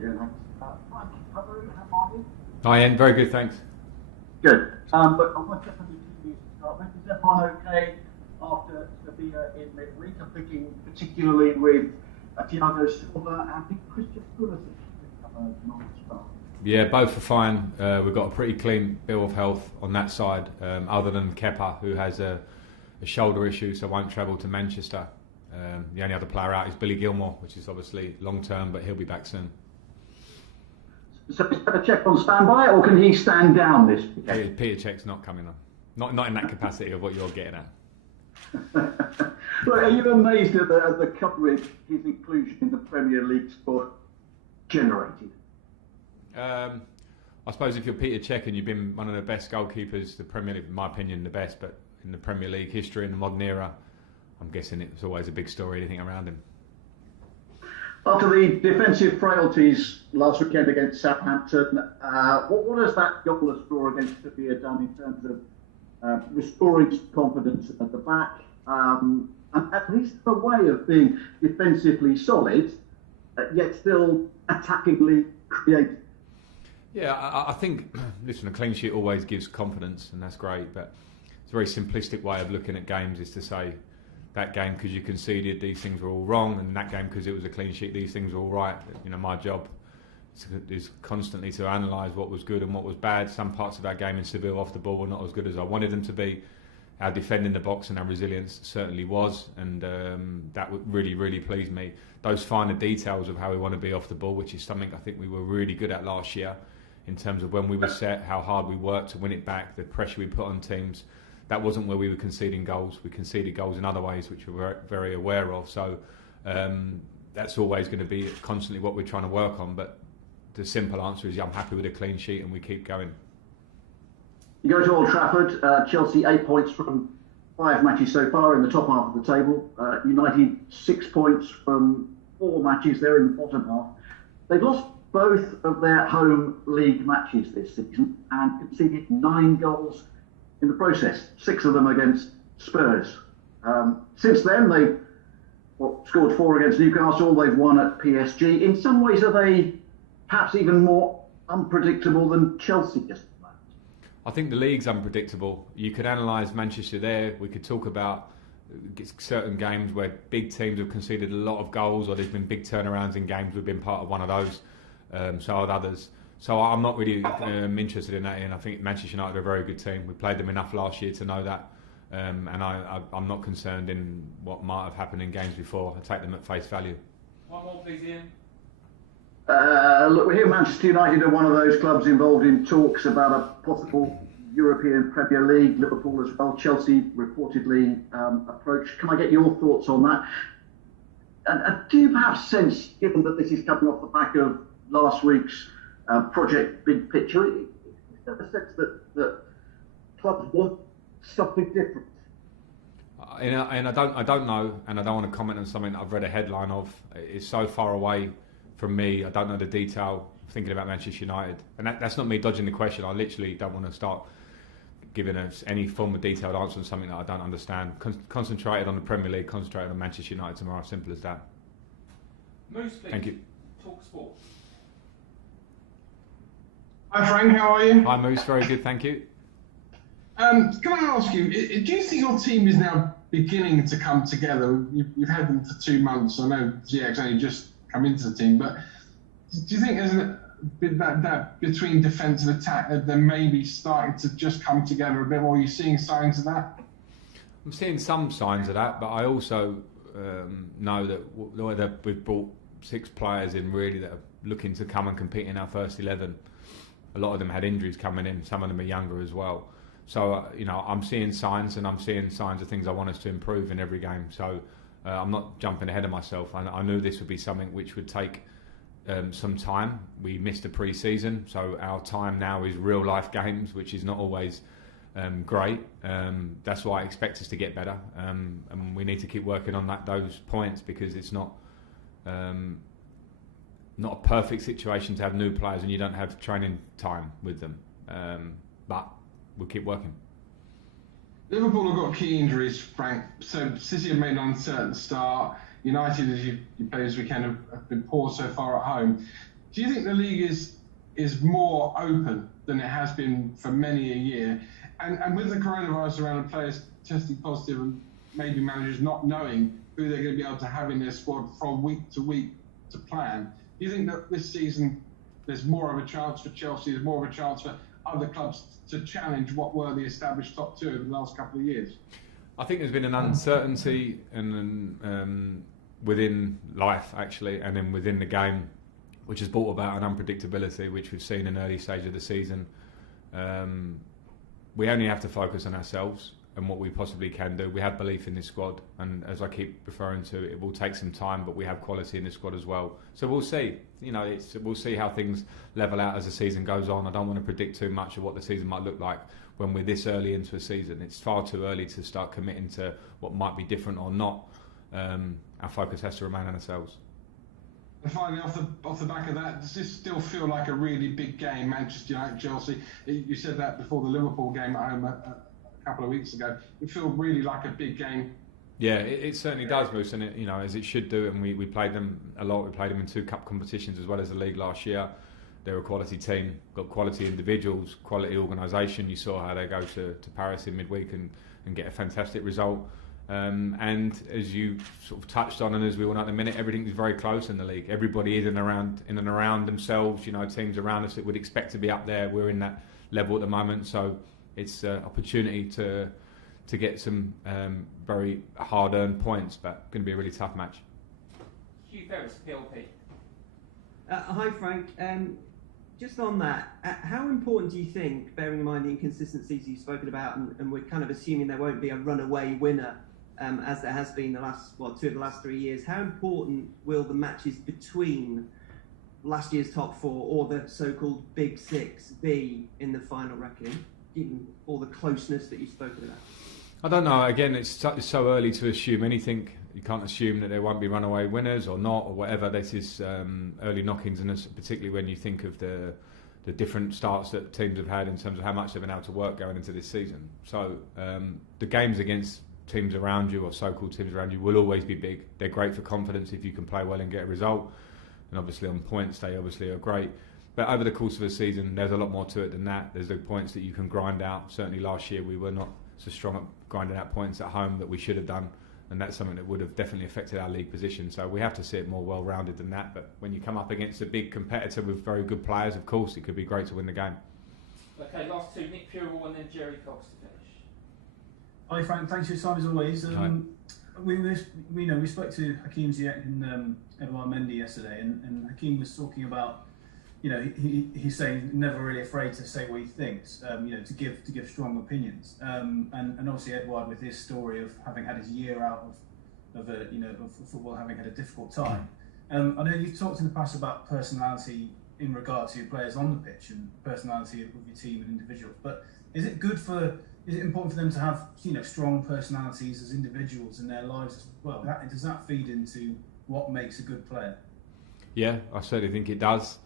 Thanks. Hi, hello, how are you? Hi, Ian. Very good, thanks. Good. But I want to check on your TV to start with. Is everyone okay after Sevilla in midweek? I'm thinking particularly with Thiago Silva and Christian Pulisic non-start. Yeah, both are fine. We've got a pretty clean bill of health on that side, other than Kepa, who has a shoulder issue, so won't travel to Manchester. The only other player out is Billy Gilmore, which is obviously long-term, but he'll be back soon. So is Peter Cech on standby, or can he stand down this weekend? Peter Cech's not coming on. Not in that capacity of what you're getting at. Look, are you amazed at the coverage his inclusion in the Premier League squad generated? I suppose if you're Peter Cech and you've been one of the best goalkeepers, the Premier League, in my opinion, the best, but in the Premier League history in the modern era, I'm guessing it's always a big story, anything around him. After the defensive frailties last weekend against Southampton, what has that goalless draw against Sevilla done in terms of restoring confidence at the back, and at least a way of being defensively solid, yet still attackingly creative? Yeah, I think, listen, a clean sheet always gives confidence, and that's great, but it's a very simplistic way of looking at games is to say, that game because you conceded, these things were all wrong, and that game because it was a clean sheet, these things were all right. You know, my job is constantly to analyse what was good and what was bad. Some parts of our game in Seville off the ball were not as good as I wanted them to be. Our defending the box and our resilience certainly was, and that would really pleased me. Those finer details of how we want to be off the ball, which is something I think we were really good at last year, in terms of when we were set, how hard we worked to win it back, the pressure we put on teams. That wasn't where we were conceding goals. We conceded goals in other ways, which we're very aware of. So that's always going to be constantly what we're trying to work on. But the simple answer is, yeah, I'm happy with a clean sheet and we keep going. You go to Old Trafford, Chelsea 8 points from 5 matches so far in the top half of the table. United 6 points from 4 matches, they're in the bottom half. They've lost both of their home league matches this season and conceded 9 goals in the process, 6 of them against Spurs. Since then, they've scored 4 against Newcastle, they've won at PSG. In some ways, are they perhaps even more unpredictable than Chelsea just at the moment? I think the league's unpredictable. You could analyse Manchester there. We could talk about certain games where big teams have conceded a lot of goals, or there's been big turnarounds in games. We've been part of one of those, so have others. So I'm not really interested in that, and I think Manchester United are a very good team. We played them enough last year to know that, and I'm not concerned in what might have happened in games before. I take them at face value. One more, please, Ian. Look, we hear Manchester United are one of those clubs involved in talks about a possible European Premier League. Liverpool as well. Chelsea reportedly approached. Can I get your thoughts on that? And do you perhaps sense, given that this is coming off the back of last week's project big picture, is there a sense that clubs want something different? And I don't know, and I don't want to comment on something that I've read a headline of. It's so far away from me. I don't know the detail. Thinking about Manchester United, and that's not me dodging the question. I literally don't want to start giving us any form of detailed answer on something that I don't understand. Concentrated on the Premier League, concentrated on Manchester United tomorrow. Simple as that. Moose, please. Thank you. Talk sport. Hi Frank, how are you? Hi Moose, very good, thank you. Can I ask you, do you think your team is now beginning to come together? You've had them for 2 months. I know Ziyech's only just come into the team, but do you think there's that between defence and attack that they're maybe starting to just come together a bit more? Are you seeing signs of that? I'm seeing some signs of that, but I also know that we've brought 6 players in really that are looking to come and compete in our first 11. A lot of them had injuries coming in. Some of them are younger as well. So, I'm seeing signs, and I'm seeing signs of things I want us to improve in every game. So, I'm not jumping ahead of myself. I knew this would be something which would take some time. We missed a pre-season, so our time now is real-life games, which is not always great. That's why I expect us to get better. And we need to keep working on those points, because it's not a perfect situation to have new players and you don't have training time with them, but we'll keep working. Liverpool have got key injuries, Frank. So City have made an uncertain start. United, as you played this weekend, have been poor so far at home. Do you think the league is more open than it has been for many a year? And with the coronavirus around and players testing positive and maybe managers not knowing who they're going to be able to have in their squad from week to week to plan, do you think that this season there's more of a chance for Chelsea, there's more of a chance for other clubs to challenge what were the established top two in the last couple of years? I think there's been an uncertainty and within life, actually, and then within the game, which has brought about an unpredictability, which we've seen in early stage of the season. We only have to focus on ourselves and what we possibly can do. We have belief in this squad, and as I keep referring to, it will take some time, but we have quality in this squad as well. So we'll see. We'll see how things level out as the season goes on. I don't want to predict too much of what the season might look like when we're this early into a season. It's far too early to start committing to what might be different or not. Our focus has to remain on ourselves. And finally, off the back of that, does this still feel like a really big game, Manchester United, Chelsea? You said that before the Liverpool game at home a couple of weeks ago. It feels really like a big game. Yeah, it certainly does, Moose, and as it should do. And we played them a lot. We played them in 2 cup competitions as well as the league last year. They're a quality team, got quality individuals, quality organisation. You saw how they go to Paris in midweek and get a fantastic result. And as you sort of touched on, and as we all know at the minute, everything is very close in the league. Everybody is in and around themselves. Teams around us that would expect to be up there. We're in that level at the moment, so it's an opportunity to get some very hard-earned points, but going to be a really tough match. Hugh Ferris, PLP. Hi Frank. Just on that, how important do you think, bearing in mind the inconsistencies you've spoken about, and we're kind of assuming there won't be a runaway winner, as there has been the last 2 of the last 3 years, how important will the matches between last year's top 4 or the so-called Big Six be in the final reckoning, given all the closeness that you've spoken about? I don't know. Again, it's so early to assume anything. You can't assume that there won't be runaway winners or not or whatever. This is early knockings, and particularly when you think of the different starts that teams have had in terms of how much they've been able to work going into this season. So the games against teams around you or so-called teams around you will always be big. They're great for confidence if you can play well and get a result. And obviously on points, they obviously are great. But over the course of a season, there's a lot more to it than that. There's the points that you can grind out. Certainly last year we were not so strong at grinding out points at home that we should have done. And that's something that would have definitely affected our league position. So we have to see it more well-rounded than that. But when you come up against a big competitor with very good players, of course, it could be great to win the game. Okay, last 2, Nick Purell and then Jerry Cox to finish. Hi Frank, thanks for your time as always. We spoke to Hakim Ziyech and Edouard Mendy yesterday, and Hakim was talking about, he's saying never really afraid to say what he thinks, to give strong opinions, and obviously Edouard with his story of having had his year out of football, having had a difficult time. I know you've talked in the past about personality in regard to players on the pitch and personality of your team and individuals, but is it important for them to have strong personalities as individuals in their lives as well? Does that feed into what makes a good player? Yeah, I certainly think it does.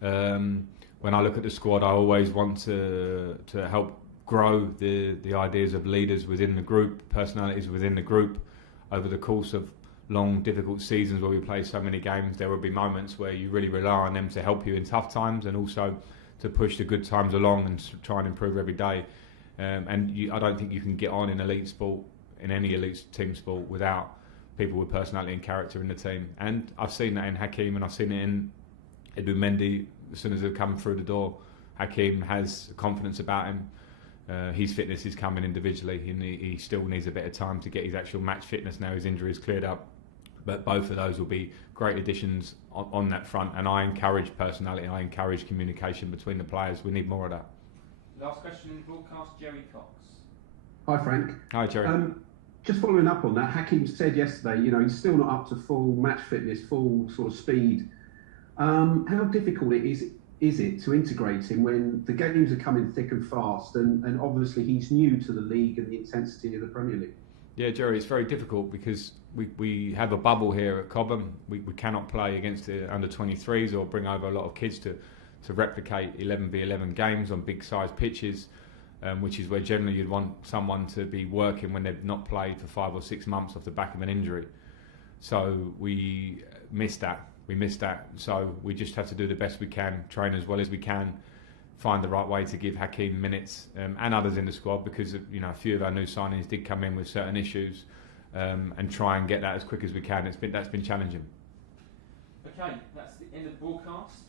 When I look at the squad, I always want to help grow the ideas of leaders within the group, personalities within the group. Over the course of long, difficult seasons where we play so many games, there will be moments where you really rely on them to help you in tough times and also to push the good times along and try and improve every day. I don't think you can get on in elite sport, in any elite team sport, without people with personality and character in the team. And I've seen that in Hakim, and I've seen it in Edouard Mendy. As soon as they've come through the door, Hakim has confidence about him. His fitness is coming individually. He still needs a bit of time to get his actual match fitness now his injury is cleared up. But both of those will be great additions on that front. And I encourage personality. I encourage communication between the players. We need more of that. Last question in the broadcast, Jerry Cox. Hi Frank. Hi Jerry. Just following up on that, Hakim said yesterday, he's still not up to full match fitness, full sort of speed. How difficult is it to integrate him when the games are coming thick and fast, and obviously he's new to the league and the intensity of the Premier League? Yeah, Jerry, it's very difficult because we have a bubble here at Cobham. We cannot play against the under-23s or bring over a lot of kids to replicate 11v11 games on big sized pitches, which is where generally you'd want someone to be working when they've not played for 5 or 6 months off the back of an injury. So we missed that we missed that. So we just have to do the best we can, train as well as we can, find the right way to give Hakeem minutes and others in the squad, because a few of our new signings did come in with certain issues, and try and get that as quick as we can. That's been challenging. Okay, that's the end of the broadcast.